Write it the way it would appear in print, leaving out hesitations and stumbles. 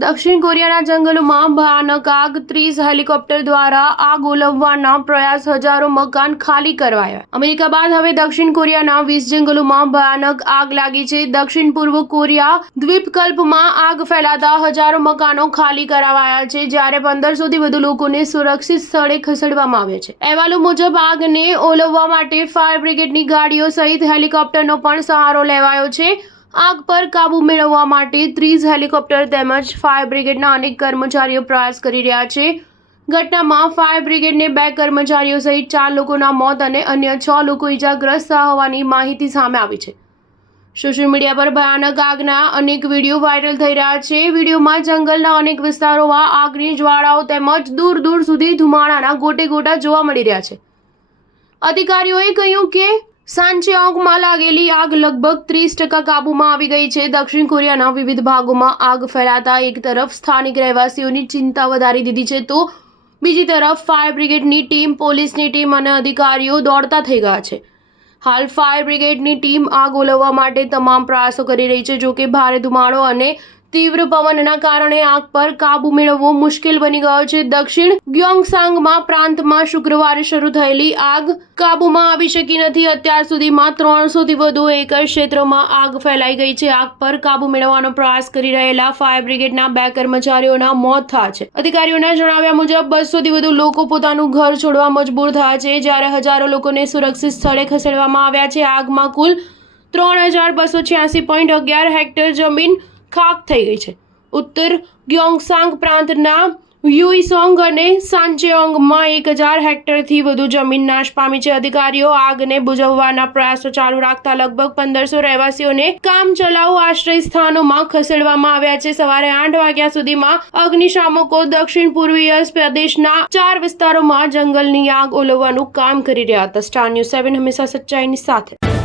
દક્ષિણ કોરિયાના જંગલોમાં ભયાનક આગ, 30 હેલિકોપ્ટર દ્વારા આગ ઓલવવાના પ્રયાસ, હજારો મકાન ખાલી કરવાયા। અમેરિકા બાદ હવે દક્ષિણ કોરિયાના 20 જંગલોમાં ભયાનક આગ લાગી છે। દક્ષિણ પૂર્વ કોરિયા દ્વીપકલ્પમાં આગ ફેલાતા હજારો મકાનો ખાલી કરાવાયા છે, જ્યારે 1500થી વધુ લોકોને સુરક્ષિત સ્થળે ખસેડવામાં આવ્યા છે। અહેવાલો મુજબ આગને ઓલવવા માટે ફાયર બ્રિગેડની ગાડીઓ સહિત હેલિકોપ્ટરનો પણ સહારો લેવાયો છે। આગ પર કાબુ મેળવવા માટે 30 હેલિકોપ્ટર તેમજ ફાયર બ્રિગેડના અનેક કર્મચારીઓ પ્રયાસ કરી રહ્યા છે। ઘટનામાં ફાયર બ્રિગેડને 2 કર્મચારીઓ સહિત 4 લોકોના મોત અને અન્ય 6 લોકો ઇજાગ્રસ્ત હોવાની માહિતી સામે આવી છે। સોશિયલ મીડિયા પર ભયાનક આગના અનેક વિડીયો વાયરલ થઈ રહ્યા છે। વિડીયોમાં જંગલના અનેક વિસ્તારોમાં આગની જ્વાળાઓ તેમજ દૂર દૂર સુધી ધુમાડાના ગોટે ગોટા જોવા મળી રહ્યા છે। અધિકારીઓએ કહ્યું કે સાંચેઓંગમાં લાગેલી આગ લગભગ 30% કાબૂમાં આવી ગઈ છે। દક્ષિણ કોરિયાના વિવિધ ભાગોમાં આગ ફેલાતા એક તરફ સ્થાનિક રહેવાસીઓની ચિંતા વધારી દીધી છે, તો બીજી તરફ ફાયર બ્રિગેડની ટીમ, પોલીસની ટીમ અને અધિકારીઓ દોડતા થઈ ગયા છે। હાલ ફાયર બ્રિગેડની ટીમ આગ ઓલવવા માટે તમામ પ્રયાસો કરી રહી છે। જો કે ભારે ધુમાડો અને તીવ્ર પવનના કારણે આગ પર કાબુ મેળવવો મુશ્કેલ બની ગયો છે। દક્ષિણ ગ્યોંગસાંગમાં પ્રાંતમાં શુક્રવારે શરૂ થયેલી આગ કાબૂમાં આવી શકી નથી। અત્યાર સુધીમાં 300થી વધુ એકર ક્ષેત્રમાં આગ ફેલાઈ ગઈ છે। આગ પર કાબુ મેળવવાનો પ્રયાસ કરી રહેલા ફાયર બ્રિગેડના 2 કર્મચારીઓના મોત થયા છે। અધિકારીઓના જણાવ્યા મુજબ 200થી વધુ લોકો પોતાનું ઘર છોડવા મજબૂર થયા છે, જ્યારે હજારો લોકોને સુરક્ષિત સ્થળે ખસેડવામાં આવ્યા છે। આગમાં કુલ 3286.11 હેક્ટર જમીન ખાક થઈ ગઈ છે। ઉત્તર ગ્યોંગસાંગ પ્રાંતના યુઇસોંગ અને સાંચેઓંગમાં 1000 હેક્ટરથી વધુ જમીન નાશ પામી છે। અધિકારીઓ આગને બુઝાવવાના પ્રયાસો ચાલુ રાખતા લગભગ 1500 રહેવાસીઓને કામચલાઉ આશ્રય સ્થાનોમાં ખસેડવામાં આવ્યા છે। સવારે 8 વાગ્યા સુધીમાં અગ્નિશામકો દક્ષિણ પૂર્વીય પ્રદેશના 4 વિસ્તારોમાં જંગલની આગ ઓલવવાનું કામ કરી રહ્યા હતા। સ્ટાર ન્યૂઝ 7 હંમેશા સચ્ચાઈની સાથે।